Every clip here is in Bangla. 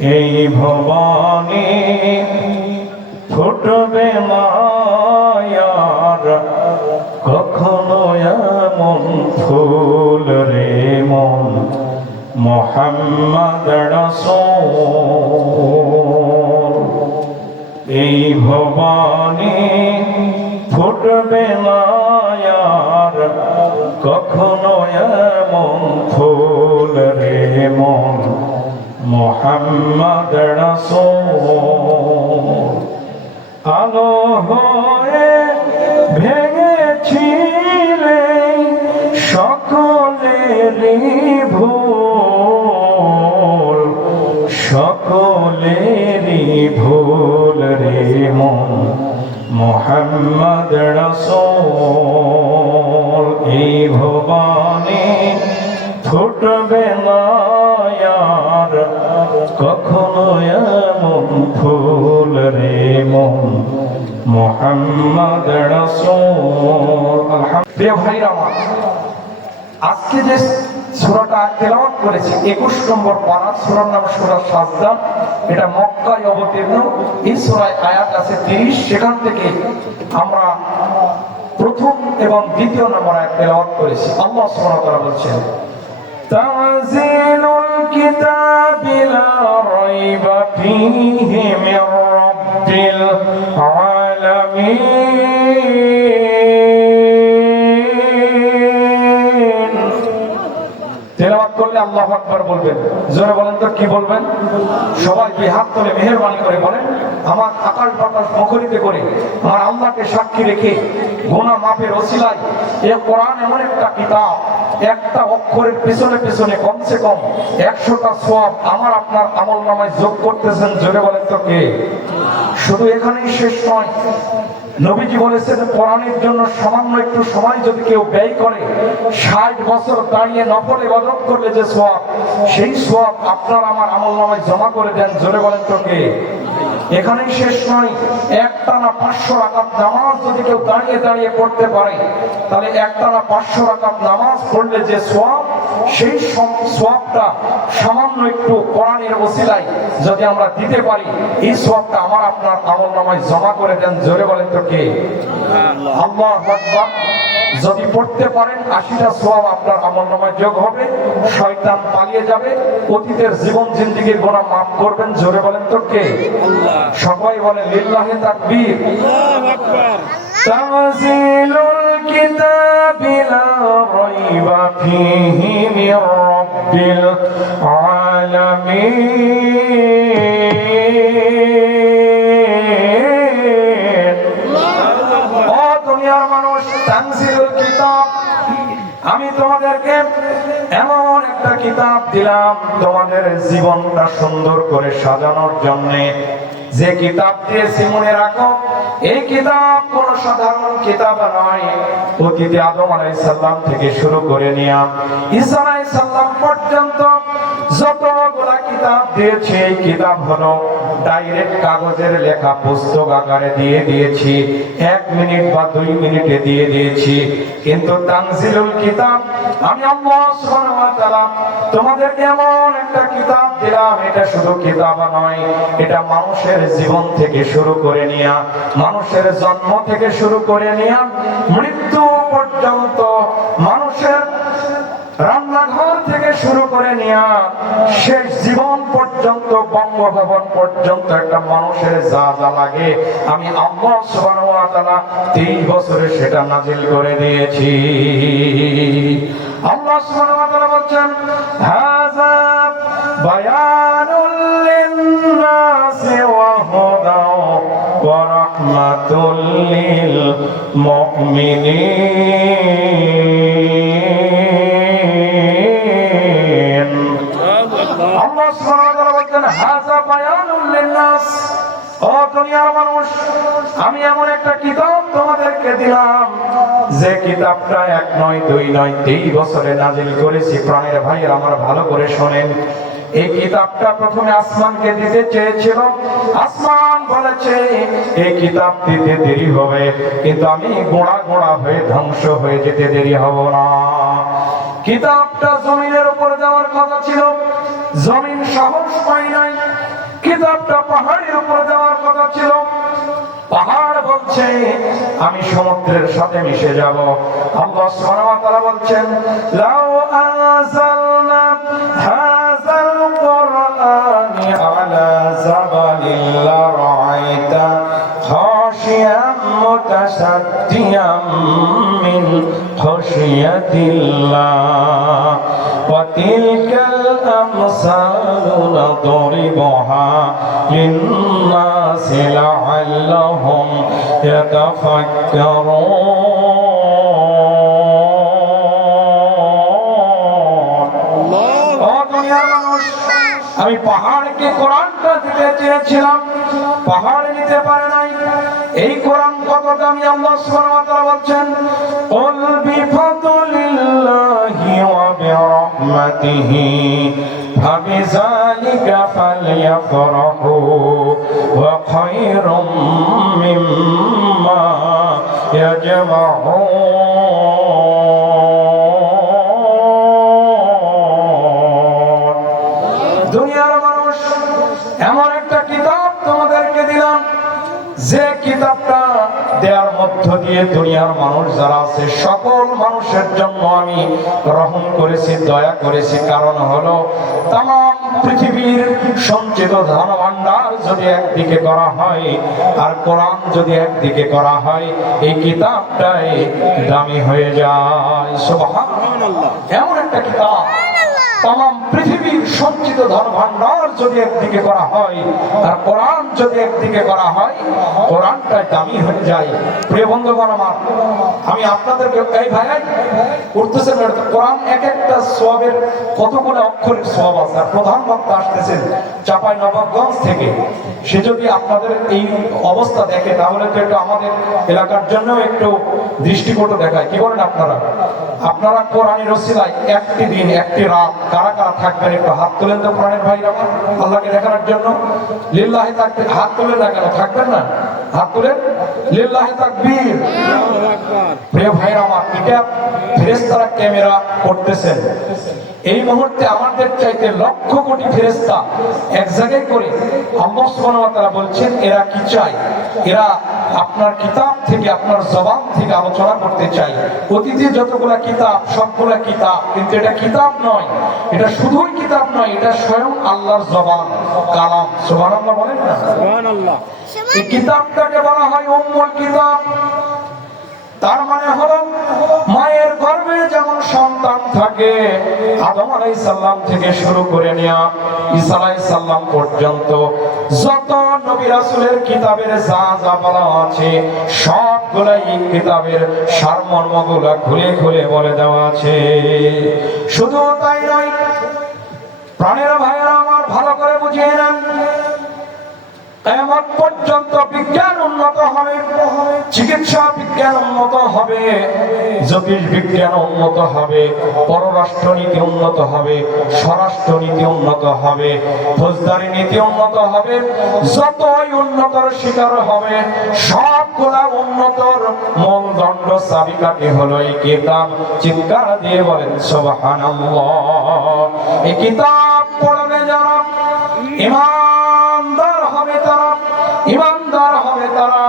এই ভবানী ফুটবে মায়ার কখনো এমন ফুল রে মন মুহাম্মদ রাসূল। এই ভবানী ফুটবে মায়ার কখনো এমন ফুল রে মন মুহাম্মদ রাসূল। আলো হয়ে ভেঙেছিলে সকলেরই ভুল, সকলেরই ভুল রে মন মুহাম্মদ রাসূল। এই ভবানী ফুটবে মায়ার কখনো এমন ফুল রে মন মুহাম্মদ রাসূল। প্রিয় ভাইরা আমার, আজকে যে সূরাটা তেলাওয়াত করেছি 21 নম্বর পারা, সূরার নাম সূরা সাজদা। এটা মক্কায় অবতীর্ণ। এই সূরায় আয়াত আছে 30। সেখান থেকে আমরা প্রথম এবং দ্বিতীয় নম্বর আয়াত তেলাওয়াত করেছি। আল্লাহ সুবহানাহু ওয়া তাআলা বলছেন, তানজিলুল কিতাবি লা রাইবা ফীহি মির রাব্বিল আলামিন। তেলাওয়াত করলে আল্লাহু আকবার বলবেন। জোরে বলেন তো কি বলবেন? সবাই দুই হাত তুলে মেহেরবানি করে বলেন, আমার আকাশ বাতাস মুখরিত করে আমার আল্লাহকে সাক্ষী রেখে গুনাহ মাফের ওসিলায় এই কোরআন এমন একটা কিতাব, একটা অক্ষরের পিছনে পিছনে কমসে কম 100টা সওয়াব আমার আপনার আমলনামায় যোগ করতেছেন। জোরে বলেন তো কে? শুধু এখানেই শেষ নয়, নবীজি বলেছেন কোরআনের জন্য সামান্য একটু সময় যদি কেউ ব্যয় করে 60 বছর দাঁড়িয়ে নফল ইবাদত করলে যে সওয়াব, সেই সওয়াব আপনার আমার আমলনামায় জমা করে দেন। জোরে বলেন তো কে? এখানেই শেষ নয়, একটানা 500 রাকাত নামাজ যদি কেউ দাঁড়িয়ে দাঁড়িয়ে পড়তে পারে, তাহলে একটানা 500 রাকাত নামাজ পড়লে যে সওয়াব, সেই সওয়াবটা সামান্য একটু কোরআনের ওসিলায় যদি আমরা দিতে পারি, এই সওয়াবটা আমার আপনার আমলনামায় জমা করে দেন। জোরে বলেন তো কে? আল্লাহু আকবার। যদি পড়তে পারেন 80টা সওয়াব আপনার আমলনামায় যোগ হবে, শয়তান পালিয়ে যাবে, অতীতের জীবন জিন্দেগীর গুনাহ মাফ করবেন। জোরে বলেন তো কে? সবাই বলে লিল্লাহি তাকবীর। আল্লাহু আকবার। তানজিলুল কিতাবি লা রাইবা ফীহি মির রাব্বিল আলামিন। ও দুনিয়ার মানুষ, তানজিলুল কিতাব, আমি তোমাদেরকে এমন একটা কিতাব দিলাম তোমাদের জীবনটা সুন্দর করে সাজানোর জন্য। যে কিতাব দিয়েছি মনে রাখো, এই কিতাব কোন সাধারণ কিতাব নয়। অতীতে আদম আলাইহিস সালাম থেকে শুরু করে নিয়ে ঈসা আলাইহিস সালাম পর্যন্ত যতগুলা কিতাব দিয়েছে, এই কিতাব হলো ডাইরেক্ট কাগজের লেখা পুস্তক আকারে দিয়ে দিয়েছি, 1 মিনিট বা 2 মিনিটে দিয়ে দিয়েছি। কিন্তু তানজিলুল কিতাব, আমি আল্লাহ সুবহানাহু ওয়া তাআলা তোমাদেরকে এমন একটা কিতাব দিলাম, এটা শুধু কিতাব নয়, এটা মানুষের জীবন থেকে শুরু করে নিয়ে, মানুষের জন্ম থেকে শুরু করে নিয়ে মৃত্যু পর্যন্ত, মানুষের রান্নাঘর থেকে শুরু করে নিয়ে শেষ জীবন পর্যন্ত, বঙ্গভবন পর্যন্ত একটা মানুষের যা যা লাগে, আমি আল্লাহ সুবহানাহু ওয়া তাআলা 23 বছরে সেটা নাজিল করে দিয়েছি। আল্লাহ সুবহানাহু ওয়া তাআলা বলেন, হাযা বায়ানুল লিন-নাসি ওয়া হুদাও ওয়া রাহমাতুল লিল মুমিনিন। আল্লাহ সুবহানাহু ওয়া তাআলা বলেন, হাযা বায়ানুল লিন-নাস, ও দুনিয়ার মানুষ, আমি এমন একটা কিতাব তোমাদেরকে দিলাম, যে কিতাবটা 1 নয় 2 নয় 23 বছরে নাজিল করেছি। প্রাণের ভাইয়েরা আমার ভালো করে শোনেন, এই কিতাবটা প্রথমে আসমানকে দিতে চেয়েছিল, আসমান বলেছে এই কিতাব দিতে দেরি হবে, কিন্তু আমি গোড়া গোড়া হয়ে ধ্বংস হয়ে যেতে দেরি হব না। কিতাবটা জমিনের উপরে দেওয়ার কথা ছিল, জমিন সাহস পায় নাই। কিতাবটা পাহাড়ের উপরে দেওয়ার কথা ছিল, পাহাড় বলছে আমি সমুদ্রের সাথে মিশে যাব। আল্লাহ সুবহানাহু ওয়া তাআলা বলছেন লাউ আনজালনা হাযাল কুরআনি আলা জাবালিন লারাআইতা খাশিয়াম মুতাসাদ্দিয়াম মিন খাশিয়াতিল্লাহ ওয়া তিলকাল আমসালু নাদরিবুহা লিন-নাসি লাআল্লাহুম ইয়াতাফাক্কারুন। ও দুনিয়ার মানুষ, আমি পাহাড়কে কোরআনটা দিতে চেয়েছিলাম, পাহাড় নিতে পারে নাই। এই কোরআন কত দামি, আল্লাহ সুবহানাহু ওয়া তাআলা বলছেন কুল বিফাদলিল্লাহি ওয়া বিরাহমাতিহি ফাবিযালিকা ফালইফরাহু ওয়া খায়রুম মিম্মা ইয়াজমাউন। দুনিয়ার মানুষ, এমন একটা কিতাব তোমাদেরকে দিলাম, যে কিতাবটা দেওয়ার মধ্য দিয়ে দুনিয়ার মানুষ যারা আছে সকল মানুষের জন্য আমি গ্রহণ করেছি, দয়া করেছি। কারণ হলো তামাম পৃথিবীর সঞ্চিত ধন ভাণ্ডার যদি একদিকে করা হয় আর কোরআন যদি একদিকে করা হয়, এই কিতাবটাই দামি হয়ে যায়। সুবহানাল্লাহ। এমন একটা কিতাব, তামাম পৃথিবীর সঞ্চিত ধন ভাণ্ডার যদি একদিকে করা হয় আর কোরআন যদি একদিকে করা হয়, কোরআনটা দামি হয়ে যায়। প্রিয় বন্ধুগণ আমার, আমি আপনাদেরকে এই ভাই উঠতেছেন, কোরআন এক একটা সওয়াবের কতগুলো অক্ষরের সওয়াব আছে। আর প্রধান বক্তা আসতেছেন চাঁপাইনবাবগঞ্জ থেকে, সে যদি আপনাদের এই অবস্থা দেখে তাহলে তো একটু আমাদের এলাকার জন্য একটু দৃষ্টিকটু দেখায়। কি বলেন আপনারা? আপনারা কোরআনের ওসিলায় একটি দিন একটি রাত কারা কারা থাকবেন একটু হাত তুলেন তো প্রাণের ভাইরা আমার, আল্লাহকে দেখানোর জন্য। লিল্লাহি তাকবীর, হাত তুলে না কেন? থাকবেন না? হাত তুলেন। লিল্লাহি তাকবীর। প্রিয় ভাইরা আমার, এটা ফেরেশতারা ক্যামেরা করতেছেন। এই মুহূর্তে আমাদের চাইতে লক্ষ কোটি ফেরেশতা এক জায়গায় করে আল্লাহ সুবহানাহু ওয়া তাআলা বলছেন এরা কি চায়? এরা আপনার কিতাব থেকে, আপনার জবান থেকে আলোচনা করতে চাই। অতীতে যতগুলা কিতাব সবগুলা কিতাব, কিন্তু এটা কিতাব নয়, এটা শুধুই কিতাব নয়, এটা স্বয়ং আল্লাহর জবান, কালাম। সুবহানাল্লাহ বলেন না? সুবহানাল্লাহ। এই কিতাবটাকে বলা হয় উম্মুল কিতাব। তার মানে হলো মায়ের গর্ভে যেমন সন্তান থাকে, আদম আলাইহিস সালাম থেকে শুরু করে নিয়া ঈসা আলাইহিস সালাম পর্যন্ত যত নবী রাসূলের কিতাবের যা যা বলা আছে সবগুলাই এই কিতাবের সারমর্মগুলো খুলে খুলে বলে দেওয়া আছে। শুধু তাই নয়, প্রাণের ভাইয়েরা আমার, ভালো করে বুঝিয়ে নেন, কিয়ামত পর্যন্ত বিজ্ঞান উন্নত হবে, চিকিৎসা বিজ্ঞান উন্নত হবে, জ্যোতিষ বিজ্ঞান উন্নত হবে, পররাষ্ট্র নীতি উন্নত হবে, স্বরাষ্ট্র নীতি উন্নত হবে, ফৌজদারি নীতি উন্নত হবে। যতই উন্নতর শিকার হবে, সবগুলা উন্নতর মূলদণ্ড চাবিকাঠি হলো এই কিতাব। চিৎকার দিয়ে বলেন সুবহানাল্লাহ। এই কিতাব পড়বে যারা ইমানদার হবে, তারা ইমানদার হবে, তারা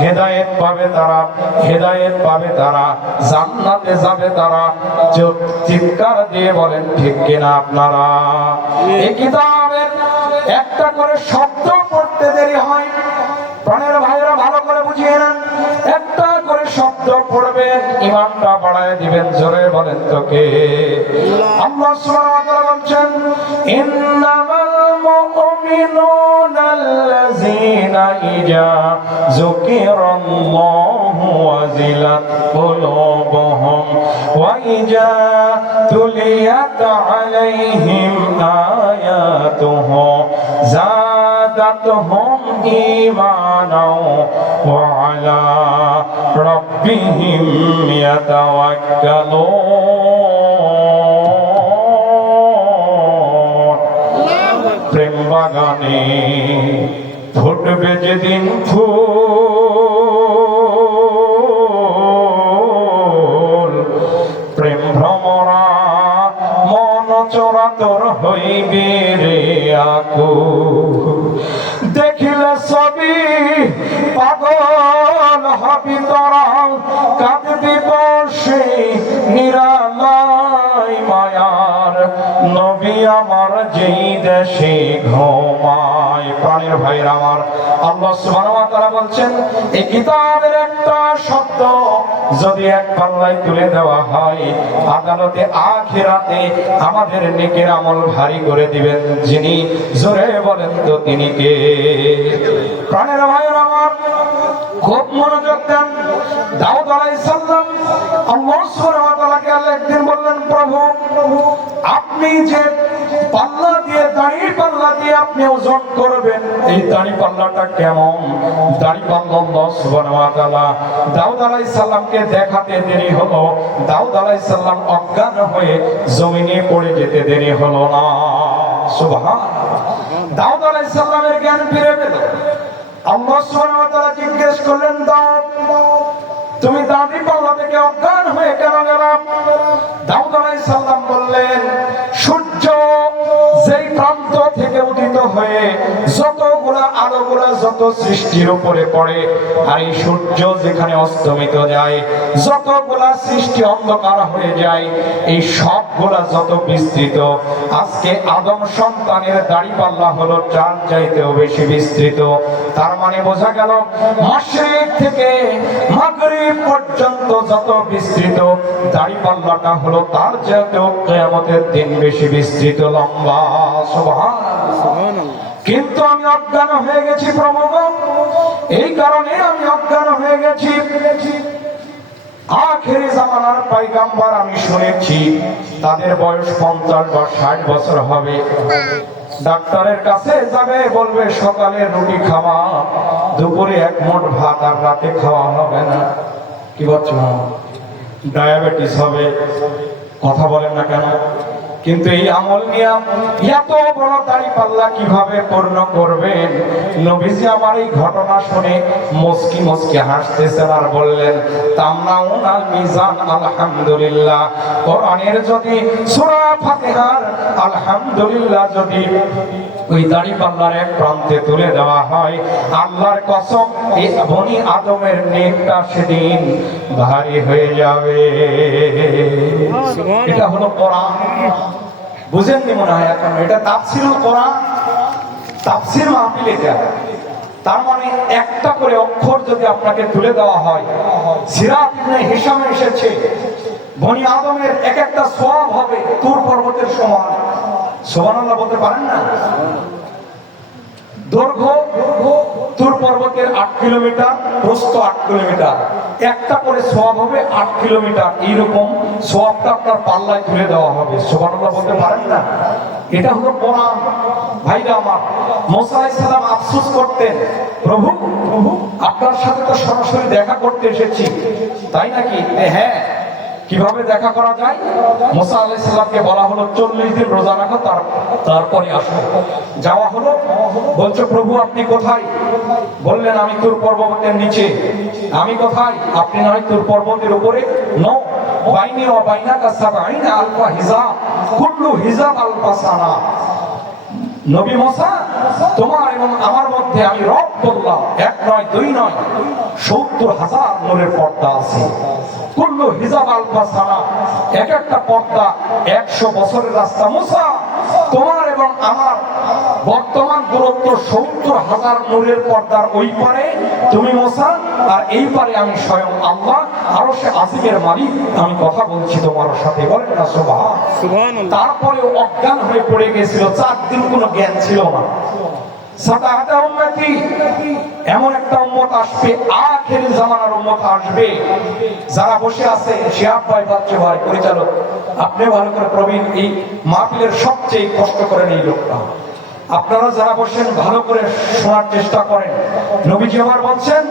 হেদায়েত পাবে, তারা হেদায়েত পাবে, তারা জান্নাতে যাবে, তারা। চিৎকার দিয়ে বলেন ঠিক কিনা আপনারা? এই কিতাবের একটা করে শব্দ পড়তে দেরি হয়। প্রাণের ভাইরা ভালো করে বুঝিয়ে নেন, একটা করে শব্দ পড়বেন, ঈমানটা বাড়ায় দিবেন। জোরে বলেন তো কে? আল্লাহ সুবহানাহু ওয়া তাআলা বলছেন ইন্নামাল মুমিনুনা আল্লাযীনা ইযা যুকিরাল্লাহু ওয়াজিলাত কুলুবুহুম ওয়া ইযা তুলিয়াত আলাইহিম আয়াতুহু زادتهم إيمانا وعلى ربهم يتوكلون। প্রেম বাগানে ফুটবে যেদিন ফুল, প্রেম ভ্রমরা তোর হইবে রে আকুল, দেখিলে ছবি পাগল হবি তোরা, কাঁদবি বসে নিরালাই মায়ার, নবী আমার যেই দেশে ঘুমায়। প্রাণের ভাইরা আমার, আল্লাহ সুবহানাহু ওয়া তাআলা বলছেন এই কিতাবের একটা শব্দ যদি এক পাল্লায় তুলে দেওয়া হয়, আদালতে আখিরাতে আমাদের নেকের আমল ভারী করে দিবেন যিনি, জোরে বলেন তো তিনি কে? প্রাণের ভাইরা আমার, খুব মনোযোগ দেন। দাউদ আলাইহিস সালাম আল্লাহ সুবহানাহু ওয়া তাআলাকে একদিন বললেন, প্রভু আপনি যে পাল্লা দিয়ে, দাড়ি পাল্লা দিয়ে আপনি ওজন করবেন, এই দাড়ি পাল্লাটা কেমন? দাড়ি পাল্লা আল্লাহ সুবহানাহু ওয়া তাআলা দাউদ আলাইহিস সালামকে দেখাতে দেরি হলো, দাউদ আলাইহিস সালাম অজ্ঞান হয়ে জমিনে পড়ে যেতে দেরি হলো না। সুবহানাল্লাহ। দাউদ আলাইহিস সালামের জ্ঞান ফিরে পেল। আল্লাহ সুবহানাহু ওয়া তাআলা জিজ্ঞেস করলেন, দাউদ তুমি দাড়ি পাল্লা থেকে অজ্ঞান হয়ে কেন গেলা? দাউদ আলাইহিস সালাম বললেন, সূর্য যেই প্রান্ত থেকে উদিত হয়ে যতগুলা আলোগুলা যত সৃষ্টির উপরে পড়ে, আর এই সূর্য যেখানে অস্তমিত যায় যতগুলা সৃষ্টি অন্ধকার হয়ে যায়, এই সবগুলা যত বিস্তৃত, আজকে আদম সন্তানের দাড়ি পাল্লা হলো চাঁদ চাইতেও বেশি বিস্তৃত। তার মানে বোঝা গেল মাশরিক থেকে মাগরিব পর্যন্ত যত বিস্তৃত, দাড়ি পাল্লাটা হলো তার চাইতেও কিয়ামতের দিন বেশি বিস্তৃত, লম্বা। সুবহানাল্লাহ। কিন্তু আমি অজ্ঞান হয়ে গেছি প্রভু, এই কারণে আমি অজ্ঞান হয়ে গেছি। আখেরি জামানার পয়গম্বর আমি শুনেছি তাদের বয়স 50 বা 60 বছর হবে। ডাক্তারের কাছে যাবে, বলবে সকালে রুটি খাওয়া, দুপুরে এক মুঠ ভাত, আর রাতে খাওয়া হবে না। কি বলছো? ডায়াবেটিস হবে। কথা বলেন না কেন? কিন্তু এই আমল নিয়ে এত বড় দাড়ি পাল্লা কিভাবে পূর্ণ করবেন? নবীজি আমার এই ঘটনা শুনে মুস্কি মুস্কি হাসতেছেন আর বললেন, তামনাউনাল মিজান আলহামদুলিল্লাহ। কোরআনের যদি সূরা ফাতিহার আলহামদুলিল্লাহ যদি ওই দাড়ি পাল্লার এক প্রান্তে তুলে দেওয়া হয়, আল্লাহর কসম এই বনি আদমের নেকটা সেদিন ভারী হয়ে যাবে। এটা হলো কোরআন। বুঝেননি মনে হয় এখন? এটা তাফসীরুল কোরআন, তাফসীর মাহফিল এটা। তার মানে একটা করে অক্ষর যদি আপনাকে তুলে দেওয়া হয়, সিরাত ইবনে হিশামে এসেছে বনি আদমের এক একটা সওয়াব হবে তুর পর্বতের সমান। সুবহানাল্লাহ বলতে পারেন না? দৈর্ঘ্য তুর পর্বতের 8 কিলোমিটার, প্রস্থ 8 কিলোমিটার, একটা করে সওয়াব হবে 8 কিলোমিটার। এইরকম সওয়াবটা আপনার পাল্লায় তুলে দেওয়া হবে। সুবহানাল্লাহ বলতে পারেন না? এটা হলো কোরআন। ভাইরা আমার, মুসা আলাইহিস সালাম আফসোস করতেন, প্রভু আপনার সাথে তো সরাসরি দেখা করতে এসেছি, তাই নাকি? হ্যাঁ। কিভাবে দেখা করা যায়? মুসা আলাইহিস সালামকে বলা হলো 40 দিন রোজা রাখো, তারপরে আসো। যাওয়া হলো, বলছে প্রভু আপনি কোথায়? বললেন আমি তুর পর্বতের নিচে। আমি কোথায়? আপনি নয় তুর পর্বতের উপরে। নো, বাইনি ওয়া বাইনাকা 70 আলফা হিজাব, কুল্লু হিজাব আলফা সানা। নবী মুসা, তোমার এবং আমার মধ্যে আমি রব বললাম, এক নয় দুই নয়, 70,000 নূরের পর্দা আছে। কুল্লু হিজাব আলফা সানা, এক একটা পর্দা 100 বছরের রাস্তা। মুসা, তোমার এবং আমার বর্তমান দূরত্ব 70,000 নূরের পর্দার ওই পারে তুমি মুসা, আর এই পারে আমি স্বয়ং আল্লাহ আরশে আজিমের মালিক। আমি কথা বলছি তোমার সাথে। বলেন না সুবহানাল্লাহ। তারপরে অজ্ঞান হয়ে পড়ে গেছিল, 4 দিন কোনো জ্ঞান ছিল না। সাতাহাটা উম্মতি, এমন একটা উম্মত আসবে, আখেরি জামানার উম্মত আসবে, যারা বসে আছে শিহাব ভাই, বাচ্চা ভাই, পরিচালক আপনি ভালো করে প্রবীণ, এই মাহফিলের সবচেয়ে কষ্ট করেন এই লোকটা। আপনারা যারা বসেন ভালো করে শোনার চেষ্টা করেন। নবীজি আমার বলছেন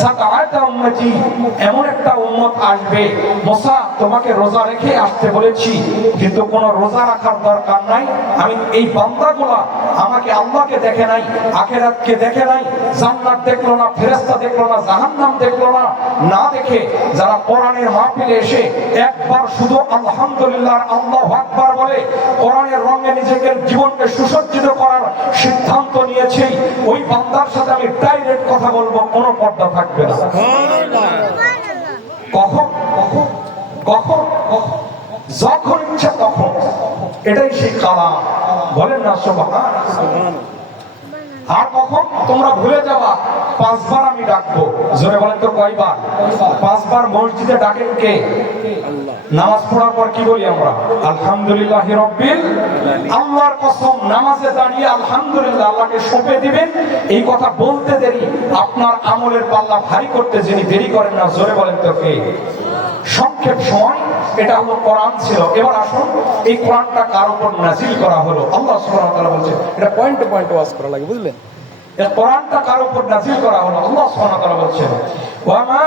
সাতাআতা উম্মতি, এমন একটা উম্মত আসবে, মুসা তোমাকে রোজা রেখে আসতে বলেছি কিন্তু কোনো রোজা রাখার দরকার নাই। আমি এই বান্দাগুলা আমাকে আল্লাহকে দেখে নাই, আখিরাতকে দেখে নাই, জান্নাত দেখলো না, ফেরেশতা দেখলো না, জাহান্নাম দেখলো না, না দেখে যারা কোরআনের মাহফিলে এসে একবার শুধু আলহামদুলিল্লাহ আল্লাহু আকবার বলে কোরআনের রঙে নিজেকে জীবনকে সুসজ্জিত করার সিদ্ধান্ত নিয়েছে, ওই বান্দার সাথে আমি ডাইরেক্ট কথা বলবো, কোনো পর্দা থাকবে না। কখন কখন কখন যখন ইচ্ছা তখন, এটাই সেই কালাম। বলেন না সুবহানাল্লাহ। আর কখন তোমরা ভুলে যাবা, 5 বার আমি ডাকবো। জোরে বলেন তো কয়বার? 5 বার মসজিদে ডাকেন কে? আল্লাহ। নামাজ পড়ার পর কি বলি আমরা? আলহামদুলিল্লাহি রাব্বিল আলামিন। আল্লাহর কসম, নামাজে দাঁড়িয়ে আলহামদুলিল্লাহ আল্লাহকে সঁপে দিবেন। এই কথা বলতে দেরি আপনার আমলের পাল্লা ভারী করতে যিনি দেরি করেন না, জোরে বলেন তো কে? সংক্ষেপ সময় এটা হলো কোরআন ছিল। এবার আসুন, এই কোরআনটা কার উপর নাজিল করা হলো? আল্লাহ সুবহানাহু ওয়া তাআলা বলেন, এটা পয়েন্টে পয়েন্টে ওয়াজ করা লাগে, বুঝলেন? এই কোরআনটা কার উপর নাজিল করা হলো? আল্লাহ সুবহানাহু ওয়া তাআলা বলেন, ওয়া মা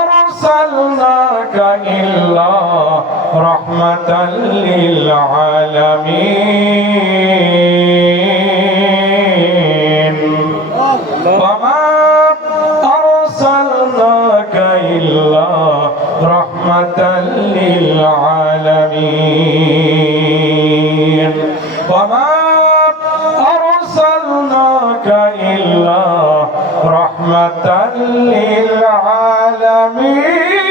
আরসালনাকা ইল্লা রাহমাতাল লিল আলামিন, ওয়া মা আরসালনাকা ইল্লা রাহমাতাল লিল আলামিন, ওয়া মা আরসালনাকা ইল্লা রাহমাতাল লিল আলামিন।